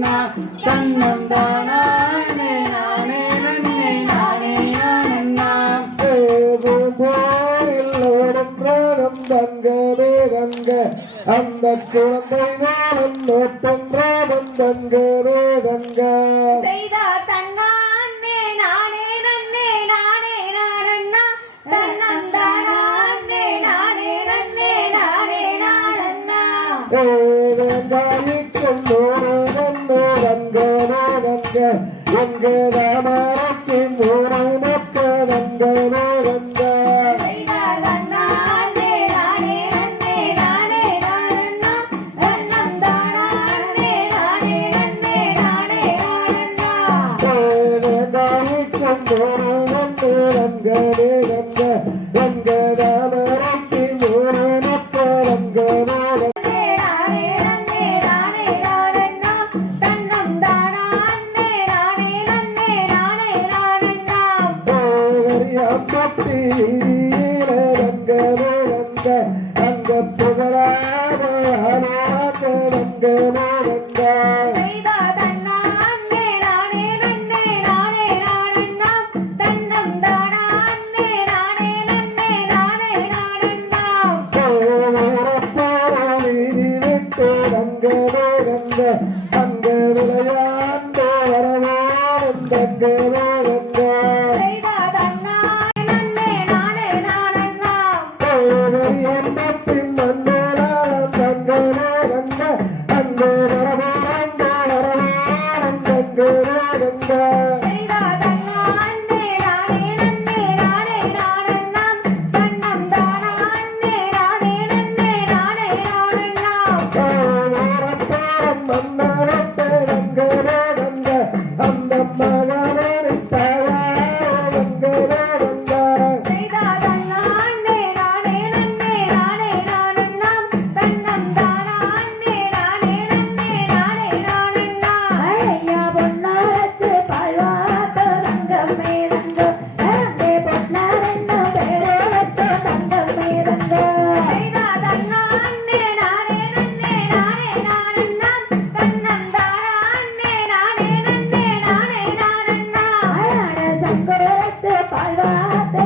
நானண்ணா தன்னம் தானே நானே நன்னே நானே நானண்ணா கோயிலோடும் ராகம் தங்கமே தங்க அந்த குழந்தை வாழும் நோட்டம் ராகம் தங்கமே தங்க வேங்காய்க்கும் நூறந்தோ ரங்கனோ ரங்க எங்கேதாமரத்தின் நூறு நக்க ரங்கனோ ரங்க வேங்காய்க்கும் நூறந்தோ ரங்கனே ரங்க எங்கேதாமரத்தின் நூறு நக்க ரங்கனோ ரங்க அந்த புகழாக அந்த விளையாண்டு வரவாந்த எண்ணத்தின் மன்னரால் தங்கனோ ரங்க அந்த வரவாந்த ரங்க பால்வாத்து